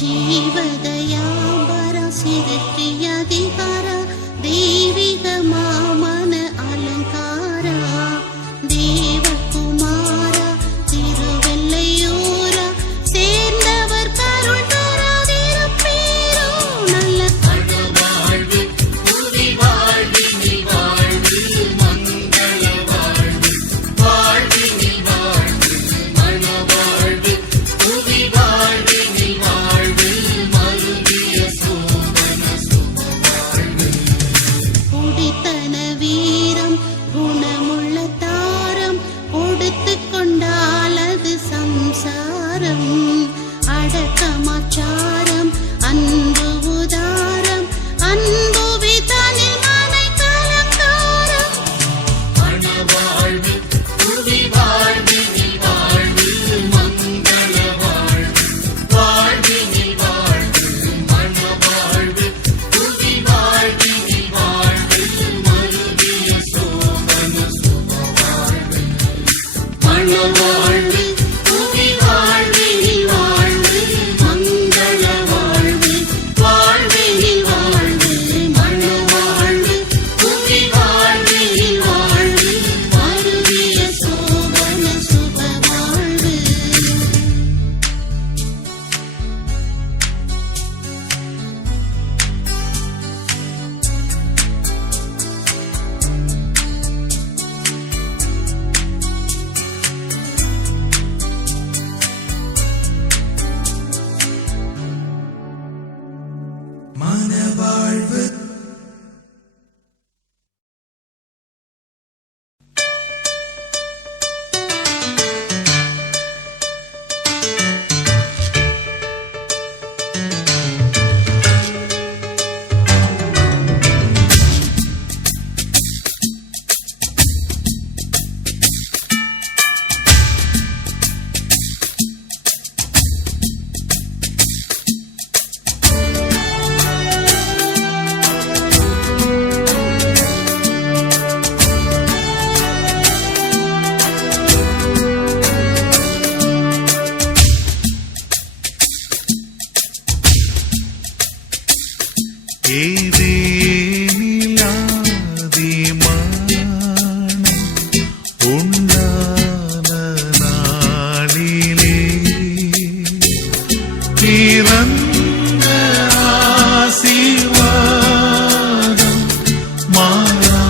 ಜೀವದಯಾಂಬರ ಸಿರಿತ್ರಿಯಧಿಕಾರ ದೈವಿಕ ಮಾಮನ ಅಲಂಕಾರ தேவகுமார திருவெல்லையூர சேர்ந்தவர் கருள் தராதிருப்பீரோ நல்ல வாழ்வு புவி வாழ்வினில் வாழ்வு மங்கள வாழ்வு வாழ்வினில் வாழ்வு மன வாழ்வு புவி வாழ்வினில் வாழ்வு மருவிய சோபன சுப வாழ்வு குடித்தன வீரம் குணமுள்ள தாரம் கொடுத்து கொண்டாலது சம்சாரம் அடக்கமாச்சாரம் அன்பு உதாரம் அன்பு விதனில் மனை கலங்காரம் மனவாழ்வு புவி வாழ்வினில் வாழ்வு மங்கள வாழ்வு வாழ்வினில் வாழ்வு மனவாழ்வு புவி வாழ்வினில் வாழ்வு மருவிய சோபன சுப வாழ்வு மனவாழ்வு புவி வாழ்வினில் வாழ்வு மங்கள வாழ்வு வாழ்வினில் வாழ்வு மனவாழ்வு புவி வாழ்வினில் வாழ்வு மருவிய சோபன சுப வாழ்வு மனவாழ்வு ஏதேனிலாதிமானம் உண்டான நாளிலே பிறந்த ஆசீர்வாதம் மாறாதிருக்குமே.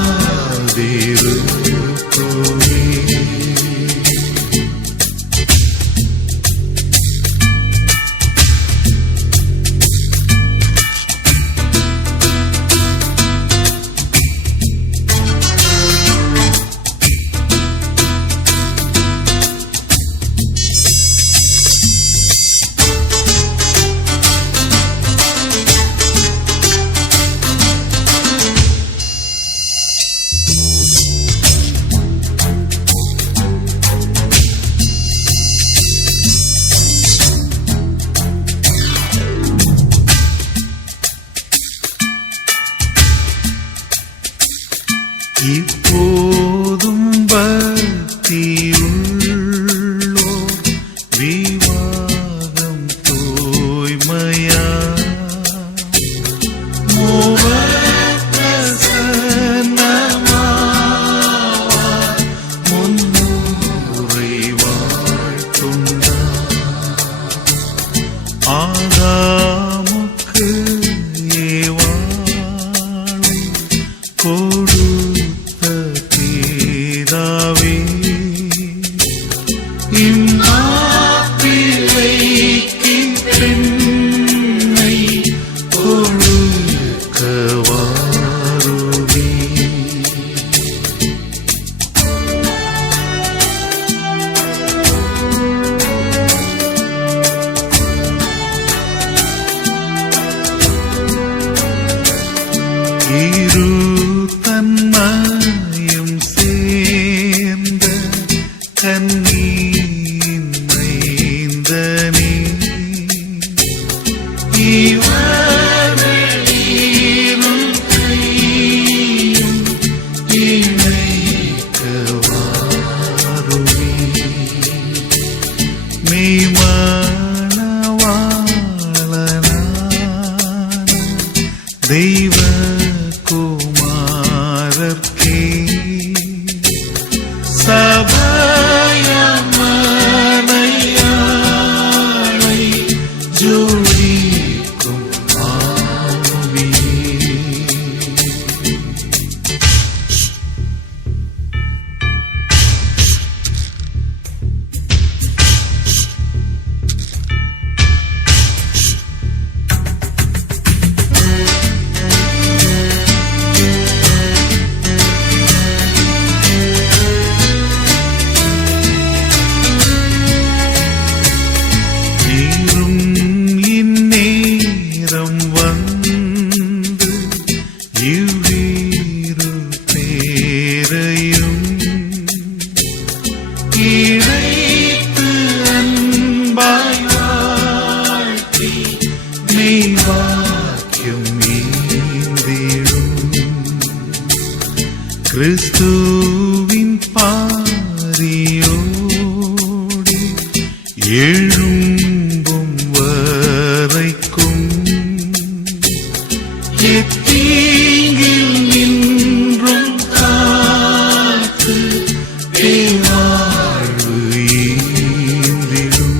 இப்போதும் பக்தியுள்ளோர் விவாகம் தூய்மையா மூவப்பிரசன்னமாவார் முன்னூரை வாழ்த்துண்டார் ஆதாமுக்கு ஏவாளை கொடுத்த பிதாவே இம்மாப்பிள்ளைக்கு பெண்ணை கொடுக்க வாருவே. இரு தன்மையும் சேர்ந்த கன்னியின் மைந்தனே இவர்களிலும் கையும் இணைக்க வாருமே. மெய்மணவாள கிறிஸ்துவின் பாரியோடி எழும்பும் வரைக்கும் எத்தீங்கில் நின்றும் காத்து வாழ்வு ஈந்திடும்.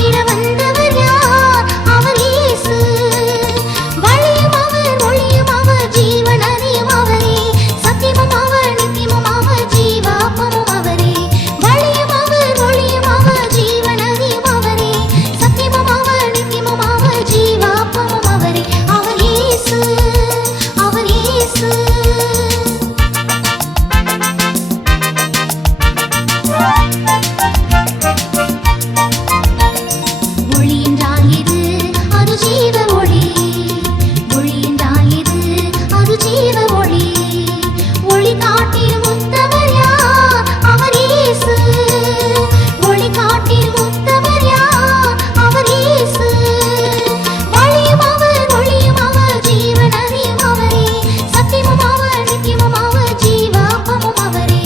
காட்டிட வந்தவர் யார்? அவர் இயேசு. வழியும் அவர், ஒளியும் அவர், ஜீவநதியும் அவரே. சத்தியமும் அவர், நித்தியமும் அவர், ஜீவாத்மாவும் அவரே. வழியும் அவர், ஒளியும் அவர், ஜீவநதியும் அவரே. சத்தியமும் அவர், நித்தியமும் அவர், ஜீவாத்மாவும் அவரே. அவர் இயேசு, அவர் இயேசு. ஒளி என்றால் எது? அது ஜீவ ஒளி. ஒளி என்றால் எது? அது ஜீவ ஒளி. ஒளி காட்டிடும் உத்தமர் யார்? அவர் இயேசு. ஒளி காட்டிடும் உத்தமர் யார்? அவர் இயேசு. வழியும் அவர், ஒளியும் அவர், ஜீவநதியும் அவரே. சத்தியமும் அவர், நித்தியமும் அவர், ஜீவாத்மாவும் அவரே.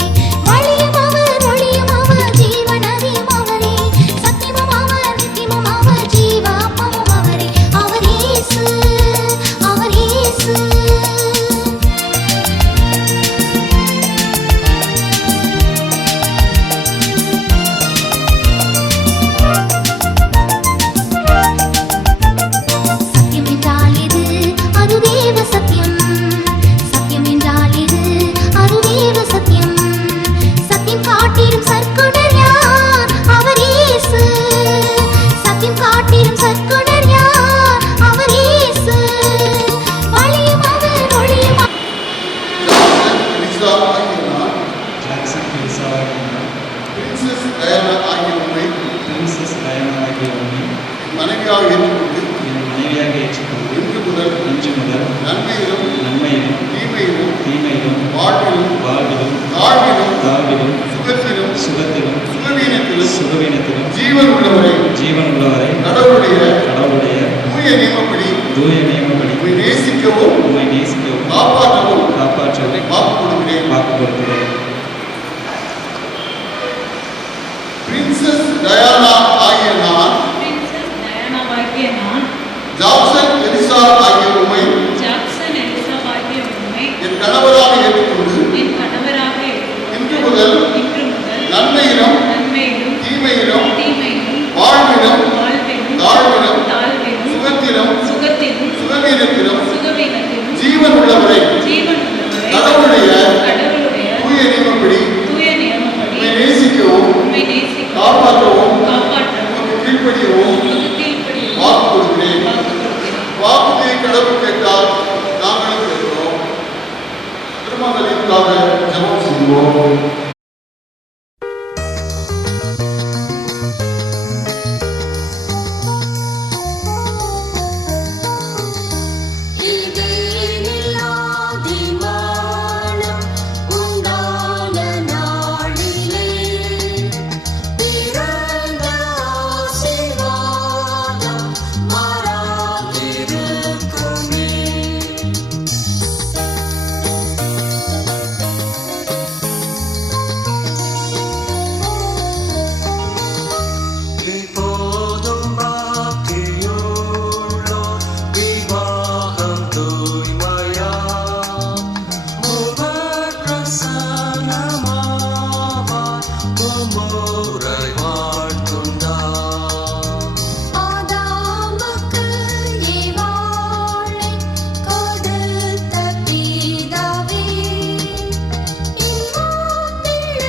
வழியும் அவர், ஒளியும் அவர், ஜீவநதியும் அவரே. சத்தியமும் அவர், நித்தியமும் அவர், ஜீவாத்மாவும் அவரே. அவர் இயேசு, அவர் இயேசு. சத்தியம் என்றால் எது? அது தேவ சத்தியம். சத்தியம் என்றால் எது? அது தேவ சத்தியம். சத்தியம் காட்டிடும் சற்குணர் யார்? அவர் இயேசு. சத்தியம் காட்டிடும் சற்குணர் யார்? அவர் இயேசு. வழியும் அவர், ஒளியும் அவர். எலிசா ஆகிய நான், ஜாக்சன் எலிசா ஆகிய நான், பிரின்சஸ் டயானா ஆகிய உம்மை பிரின்சஸ் டயானா ஆகிய உம்மை மனைவியாக ஏற்றுக்கொண்டு என் மனைவியாக ஏற்றுக்கொண்டு இன்று முதல் இன்று முதல் நன்மையிலும் நன்மையிலும் தீமையிலும் தீமையிலும் வாழ்விலும் வாழ்விலும் தாழ்விலும் தாழ்விலும் சுகத்திலும் சுகத்திலும் சுகவீனத்திலும் சுகவீனத்திலும் ஜீவன் உள்ளவரை ஜீவன் உள்ளவரை கடவுளுடைய கடவுளுடைய தூய நியமப்படி தூய நியமப்படி உம்மை நேசிக்கவும் உம்மை நேசிக்கவும் காப்பாற்றவும் காப்பாற்றவும் வாக்கு கொடுக்கிறேன். வாக்கு கொடுக்கிறேன். பிரின்சஸ் டயானா ஆகிய நான், பிரின்சஸ் டயானாவாகிய நான், ஜாக்சன் எலிசா ஆகிய உம்மை ஜாக்சன் எலிசாவாகிய உம்மை என் கணவராக ஏற்றுக்கொண்டு என் கணவராக ஏற்றுக்கொண்டு இன்று முதல் இன்று முதல் நன்மையிலும் நன்மையிலும் தீமையிலும் தீமையிலும் வாழ்விலும் வாழ்விலும் தாழ்விலும் தாழ்விலும் சுகத்திலும் சுகத்திலும் சுகவீனத்திலும் சுகவீனத்திலும் ஜீவன் உள்ளவரை ஜீவன் உள்ளவரை கடவுளுடைய கடவுளுடைய தூய நியமப்படி தூய நியமப்படி உம்மை நேசிக்கவும் உம்மை நேசிக்கவும் காப்பாற்றவும் காப்பாற்றவும் உமக்கு கீழ்ப்படியவும் உமக்கு கீழ்ப்படியவும் வாக்கு கொடுக்கிறேன். வாக்கு கொடுக்கிறேன். வாக்குறுதியை கடவுள் கேட்டால் நாங்களும் கேட்கிறோம். திருமணத்திற்காக ஜெபம் செய்வோம். இதில்லாதிமானம் உண்டான நாளிலே பிறந்த ஆசீர்வாதம் மாறாதிருக்குமே. இப்போதும் பாக்கியுள்ளோர் விவாகம் தூய்மையா மூவர் பிரசன்னமாவார் மும்முறை வாழ்த்துண்டார். ஆதாமுக்கு ஏவாளை கொடுத்த பிதாவே, இம்மாப்பிள்ளைக்கு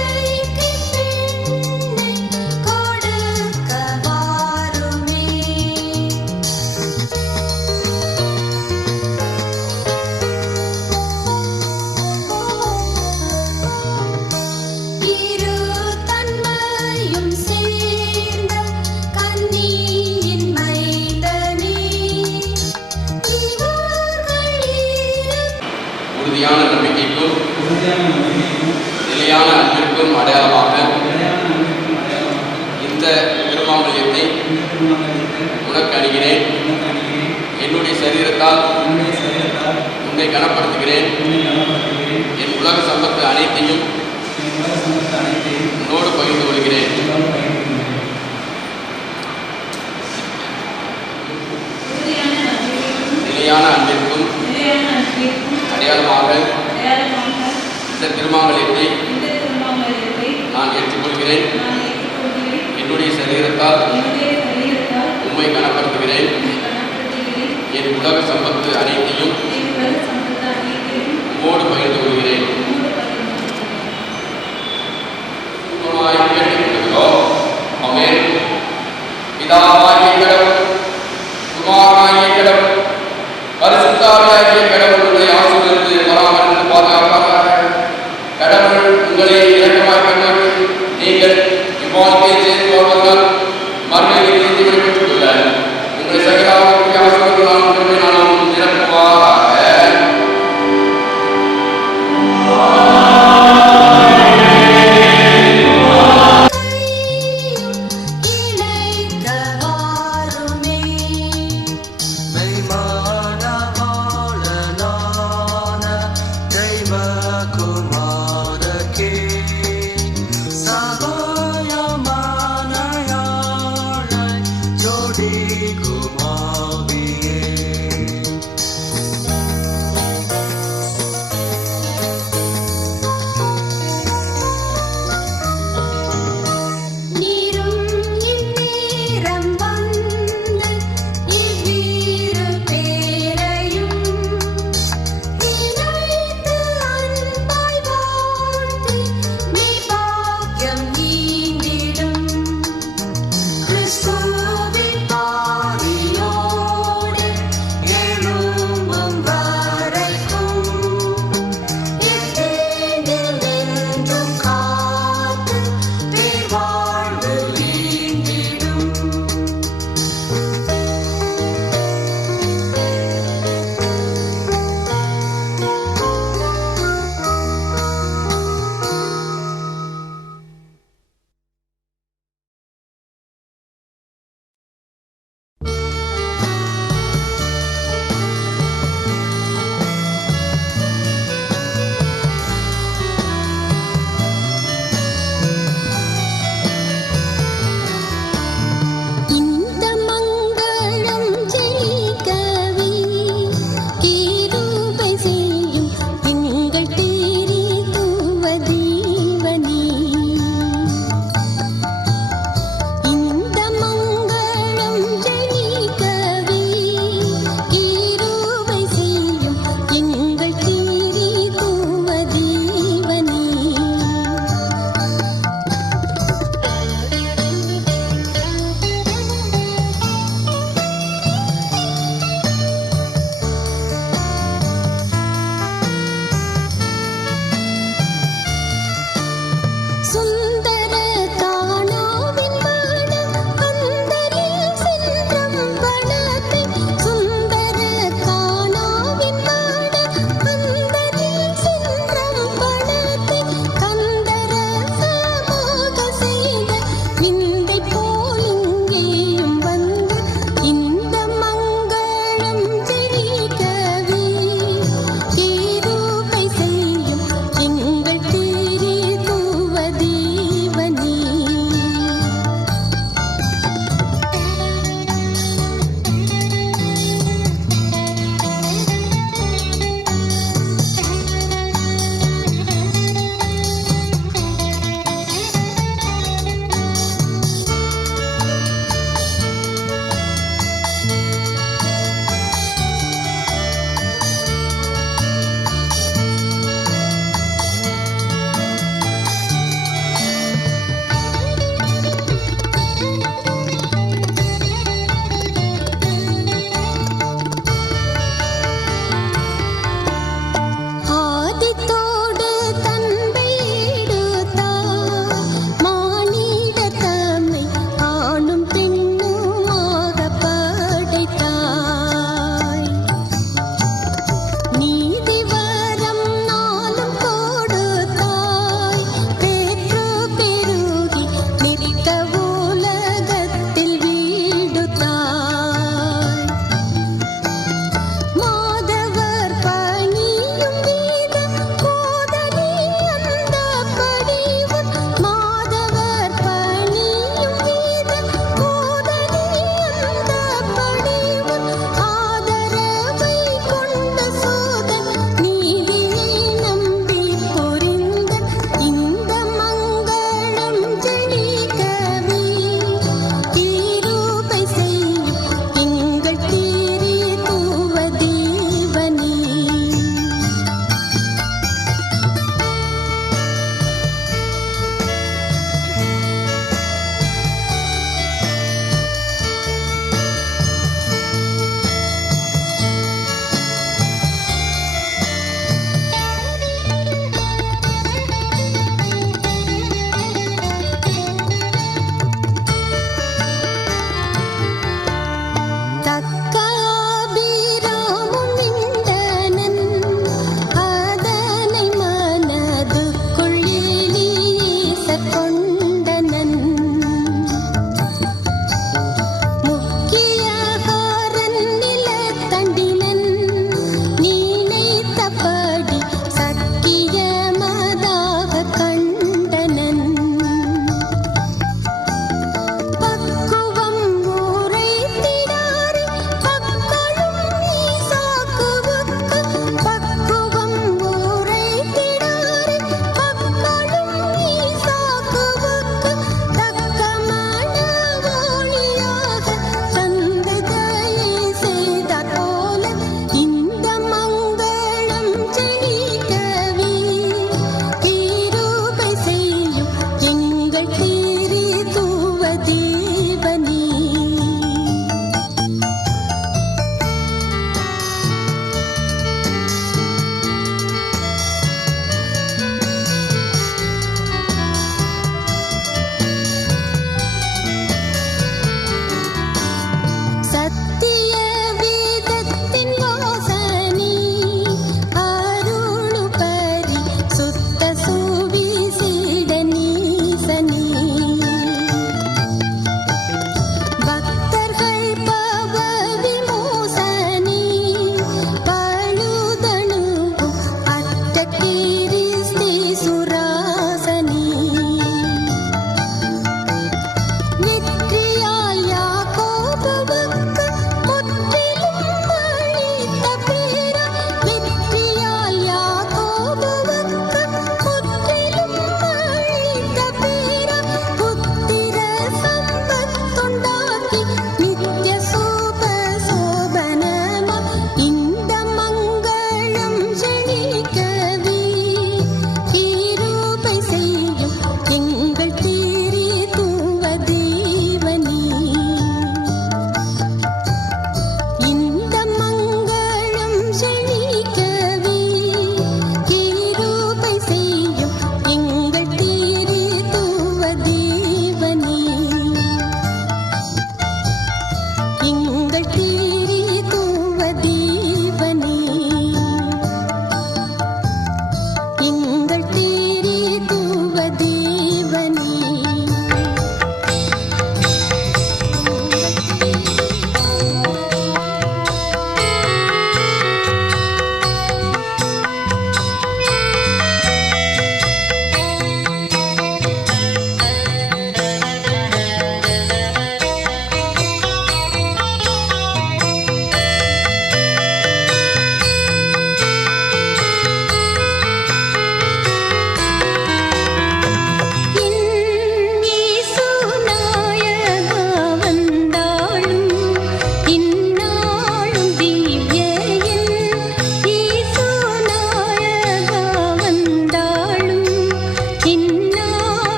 பெண்ணை கொடுக்க வாருமே. இரு தன்மையும் சேர்ந்த கன்னியின் மைந்தனே, இவர்கள் உறுதியான நம்பிக்கைக்கும் உறுதியான நம்பிக்கைக்கும் நிலையான அன்பிற்கும் அடையாளமாக நிலையான நம்பிக்கைக்கும் அடையாளமாக இந்த திருமாங்கல்யத்தை இந்த திருமணத்தை உனக்கு அணிகிறேன். உனக்கு அணிகிறேன். என்னுடைய சரீரத்தால் என்னுடைய சரீரத்தால் உன்னை கனப்படுத்துகிறேன். உன்னை கனப்படுத்துகிறேன். என் உலக சம்பத்து அனைத்தையும் என் உலக சம்பத்து அனைத்தையும் உன்னோடு பகிர்ந்து கொள்கிறேன். உங்களோடு பகிர்ந்து உறுதியான நம்பிக்கைக்கும் நிலையான அன்பிற்கும் நிலையான அன்பிற்கும் அடையாளமாக அடையாளமாக இந்த திருமாங்கல்யத்தை இந்த திருமாங்கல்யத்தை நான் ஏற்றுக்கொள்கிறேன். நான் ஏற்றுக்கொள்கிறேன். என்னுடைய சரீரத்தால் என்னுடைய சரீரத்தால் உம்மை கனப்படுத்துகிறேன். உம்மை கனப்படுத்துகிறேன். என் உலக சம்பத்து அனைத்தையும் என் உலக சம்பத்து அனைத்தையும் உம்மோடு பகிர்ந்து கொள்கிறேன். உம்மோடு பகிர்ந்து கொள்கிறேன். உம்மாய் கேட்டுக்கொள்கிறோம். ஆமென். பிதாவாகிய கடவுள், குமாரனாகிய கடவுள், பரிசுத்தாவியாகிய கடவுள் உங்களை ஆசீர்வதித்து பராமரித்து பாதுகாப்பாராக. கடவுள் உங்களை இரக்கமாய் கண்ணோக்கி நீங்கள் இவ்வாழ்க்கையை செய்து வாழ்வதால் மறுமையில் நீதியை பெற்றுக்கொள்ள உங்களை சகல ஆசீர்வாதங்களாலும் பெருமையினாலும் நிரப்புவாராக.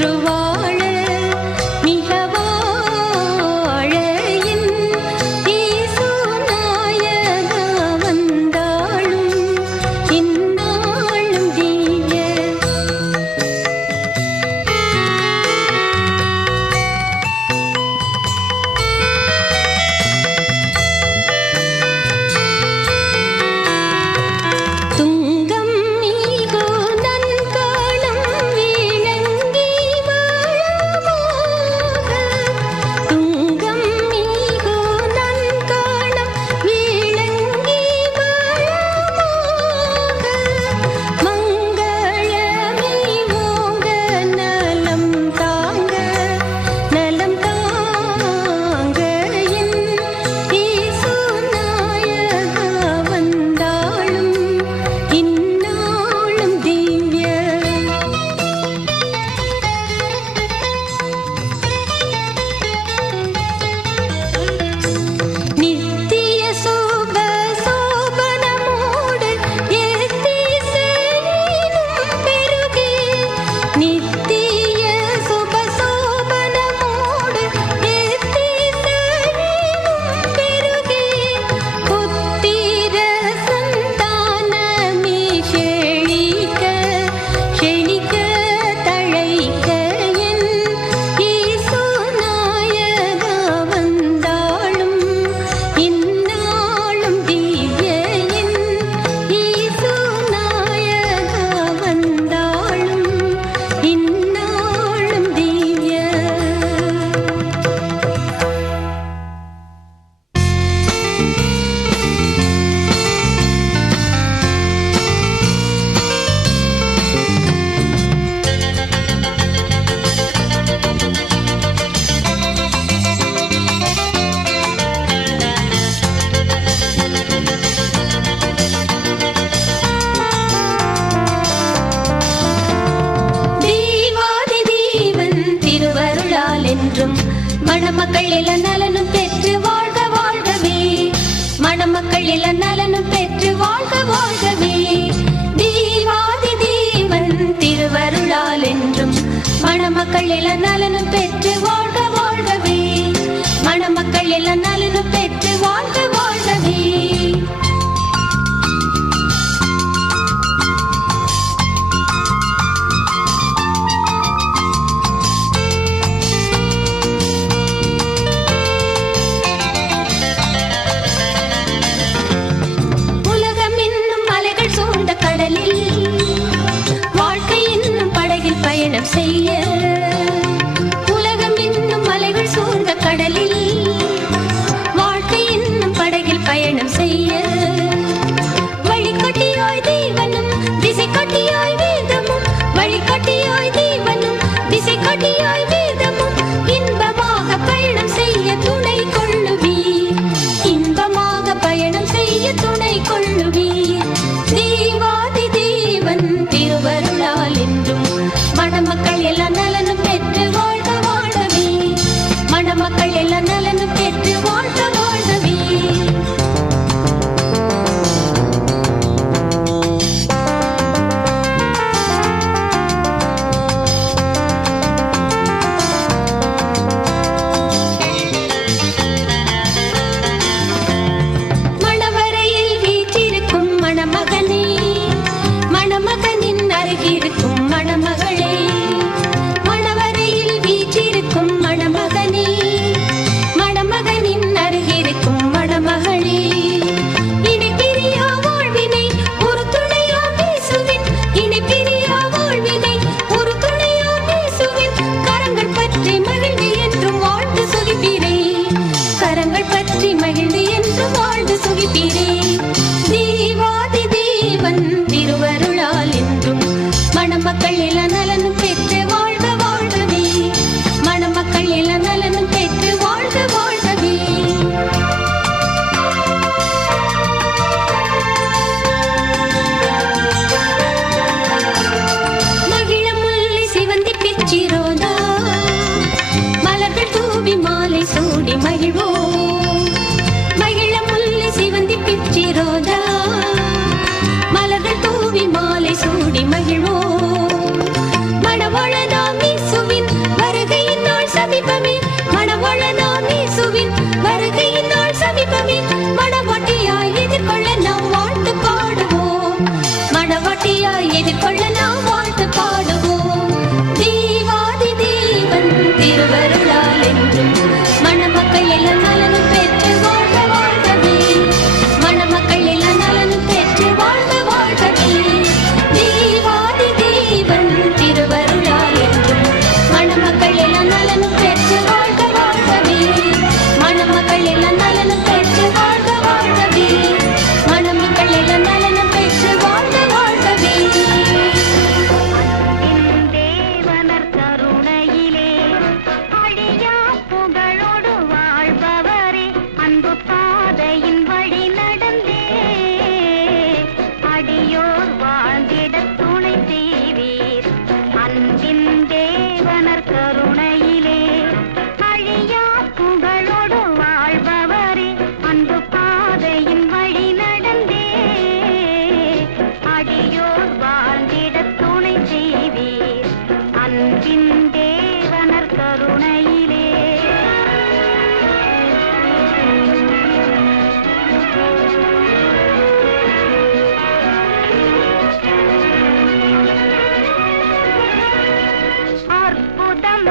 பெற்று வாழ மிக வாழ என் இயேசு நாயகா வந்தாளும் இந்நாளும் தீய துங்கம் மீகோ நன்காலம் விளங்கி வாழமாக துங்கம் மீகோ நன்காலம் விளங்கி வாழமாக மங்களமே ஓங்க நலம் தாங்க என் இயேசு நாயகா வந்தாளும் இந்நாளும் திவ்ய நித்திய சுப சோபனமோடு எத்திசையிலும் பெருகி நித்திய சுப சோபனமோடு எத்திசையிலும் பெருகி புத்திர சந்தானமே செழிக்க தழைக்க என் இயேசு நாயகா வந்தாளும் இந்நாளும் திவ்ய என் இயேசு நாயகா வந்தாளும் இந்நாளும் திவ்ய தேவாதி தேவன் திருவருளால் என்றும் மணமக்கள் இள நலனும் பெற்று வாழ்க வாழ்கவே மணமக்கள் இள நலனும் பெற்று வாழ்க வாழ்கவே தேவாதி தேவன் திருவருளால் என்றும் மணமக்கள் இள நலனும் பெற்று வாழ்க வாழ்கவே மணமக்கள் இள நலனும் பெற்று வாழ்க வாழ்கவே உலகம் என்னும் அலைகள் சூழ்ந்த கடலில் வாழ்க்கை என்னும் படகில் பயணம் செய்ய உலகம் என்னும் அலைகள் சூழ்ந்த கடலில் வாழ்க்கை என்னும் படகில் பயணம் செய்ய வழிகாட்டியாய் தேவனும் திசை காட்டியாய் வேதமும் வழிகாட்டியாய் தேவனும் திசை காட்டியாய் வேதமும் இன்பமாக பயணம் செய்ய துணை கொள்ளுவீர் இன்பமாக பயணம் செய்ய துணை கொள்ளுவீர் தேவாதி தேவன் திருவருளால் என்றும் மணமக்கள் எல்லா நலனும் பெற்று வாழ்க வாழ்கவே மணமக்கள் எல்லா நலனும் பெற்று வாழ்க வாழ்கவே மணவரையில் வீற்றிருக்கும் மணமகனே மணமகனின் அருகிருக்கும் மணமகளே மணவரையில் வீற்றிருக்கும் மணமகனே மணமகனின் அருகிருக்கும் மணமகளே இனி பிரியா வாழ்வினை ஒரு துணையா பேசுவின் இனி பிரியா வாழ்வினை ஒரு துணையா பேசுவின் கரங்கள் பற்றி மகிழ்ந்து என்றும் வாழ்ந்து சுகிப்பீரே கரங்கள் பற்றி மகிழ்ந்து என்றும் வாழ்ந்து சுகிப்பீரே தேவாதி தேவன் திருவருளால் என்றும் மணமக்கள் இள நலனும் பெற்று வாழ்க வாழ்கவே மணமக்கள் இள நலனும் பெற்று வாழ்க வாழ்கவே மகிழ முல்லை சிவந்தி பிச்சிரோதா மலர்கள் தூவி மாலை சூடி மகிழ்வோம் மகிழ முல்லை சிவந்தி பிச்சிரோதா மலர்கள் தூவி மாலை சூடி மகிழ்வோம் மணவாழதாம் இயேசுவின் தேவனர் கருணையிலே அழியா புகழோடு வாழ்பவரே அன்பு பாதையின் வழி நடந்தே அடியோர் வாழ்ந்திட துணை செய்வீர் அன்பின் தேவனர் கருணையிலே. அற்புதம்